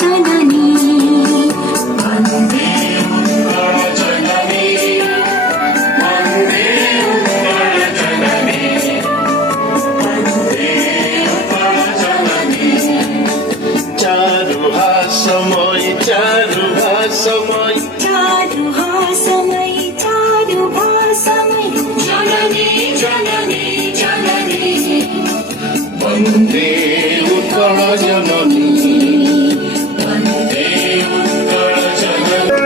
जननी वन्दे उत्कलजननी वन्दे उत्कलजननी वन्दे उत्कलजननी चारुहासमय चारुहासमय चारुहासमय चारुभासमय जननी जननी जननी वन्दे उत्कलजननी वन्दे उत्कलजननी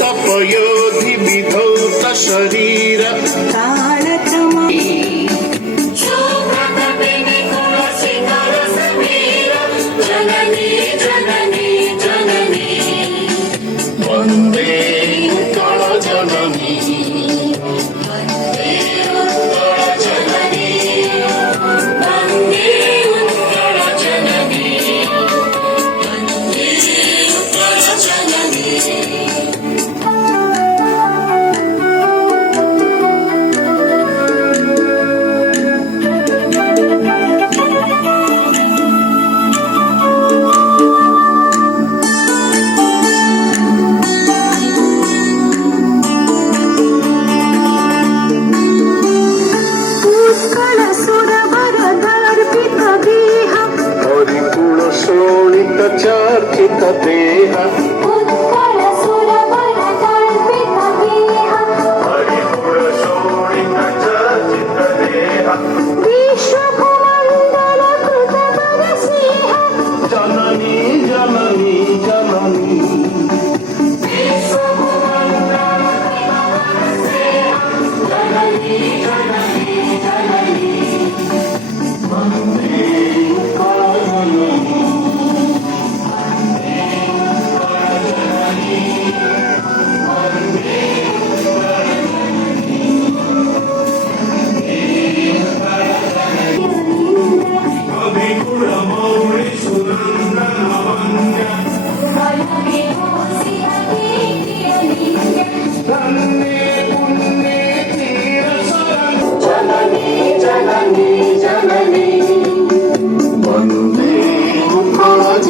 तपयोधि विधौत शरीर कालक्रमः शुभ्रतपिनि कुलसिकर समीर जननी जननी जननी वन्दे उत्कलजननी वन्दे उत्कलजननी वन्दे उत्कलजननी वन्दे उत्कलजननी उत्कलसुरवरदर्पितदेह हरिकुल शोणित चर्चित देह